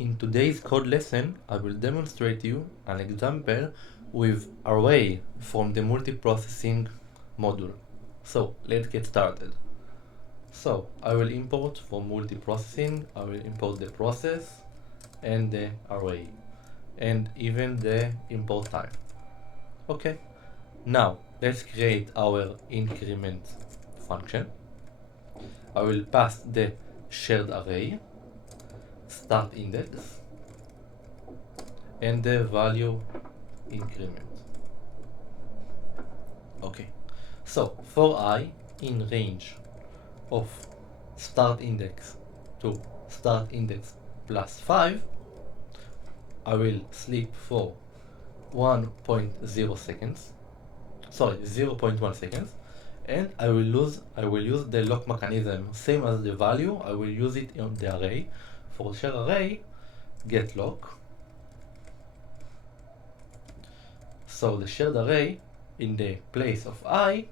In today's code lesson, I will demonstrate you an example with array from the multiprocessing module. So let's get started. So I will import from multiprocessing, I will import the process and the array and even the import time. Okay, now let's create our increment function. I will pass the shared array, start index, and the value increment. Okay, so for I in range of start index to start index plus 5, I will sleep for 1.0 seconds, sorry, 0.1 seconds, and I will use the lock mechanism, same as the value. I will use it on the array. For shared array, get lock. So the shared array, in the place of I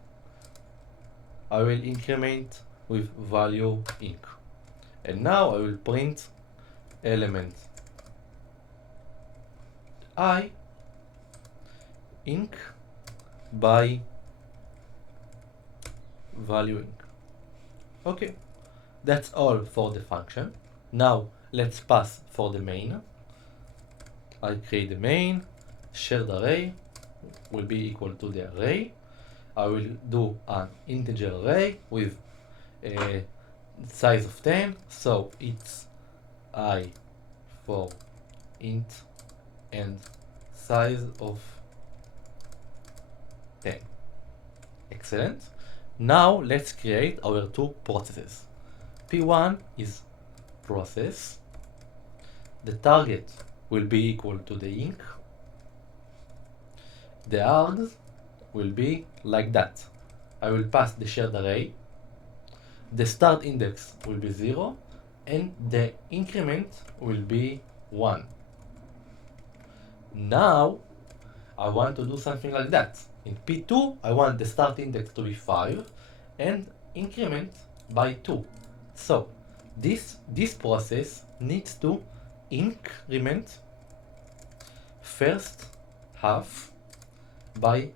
will increment with value inc. And now I will print element I inc by value inc. Okay, that's all for the function. Now let's pass for the main. I create the main, shared array will be equal to the array. I will do an integer array with a size of 10, so it's I for int and size of 10. Excellent. Now let's create our two processes. P1 is process. The target will be equal to the inc. The args will be like that. I will pass the shared array. The start index will be 0 and the increment will be 1. Now I want to do something like that. In P2, I want the start index to be 5 and increment by 2. So this process needs to increment first half by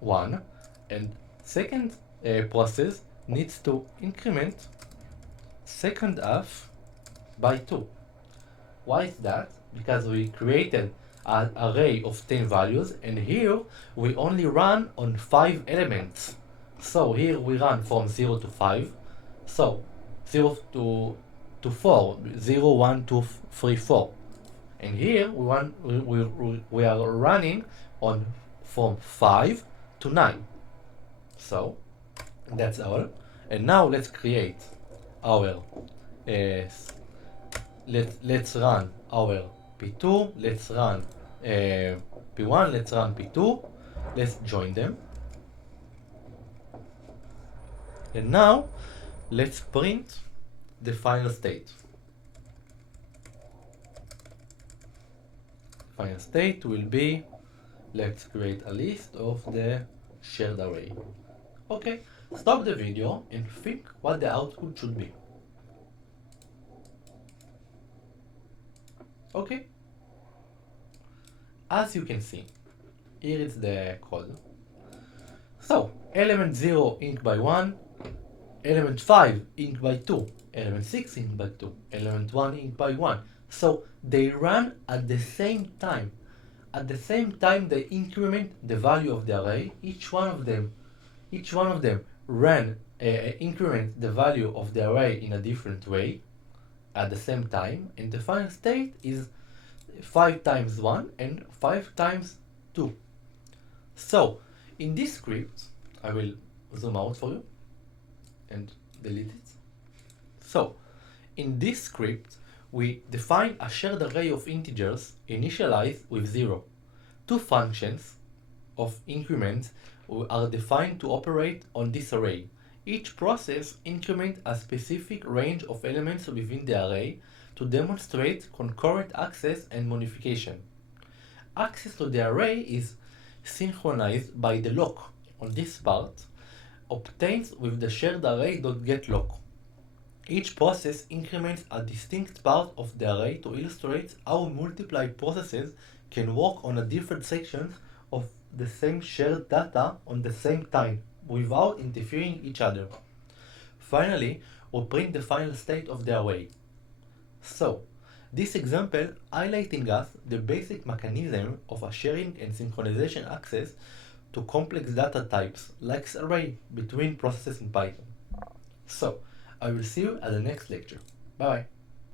1 and second process needs to increment second half by 2. Why is that? Because we created an array of 10 values and here we only run on 5 elements. So here we run from 0 to 5. So 0 to 4, 0, 1, 2, 3, 4. And here we are running on from 5 to 9. So that's all. And now let's create our let's run our P2, let's run P1, let's run P2, let's join them. And now let's print the final state. Final state will be, let's create a list of the shared array. Okay, stop the video and think what the output should be. Okay, as you can see, here is the code. So element 0 inc by 1, element 5 inc by 2, element 6 inc by 2, element 1 inc by 1. So they run at the same time. At the same time they increment the value of the array. Each one of them increment the value of the array in a different way at the same time, and the final state is 5 times 1 and 5 times 2. So in this script, I will zoom out for you and delete it. So in this script, we define a shared array of integers initialized with 0. Two functions of increment are defined to operate on this array. Each process increments a specific range of elements within the array to demonstrate concurrent access and modification. Access to the array is synchronized by the lock on this part, obtained with the shared array.getLock. Each process increments a distinct part of the array to illustrate how multiple processes can work on a different sections of the same shared data on the same time without interfering each other. Finally, we print the final state of the array. So, this example highlighting us the basic mechanism of a sharing and synchronization access to complex data types like array between processes in Python. So, I will see you at the next lecture. Bye bye.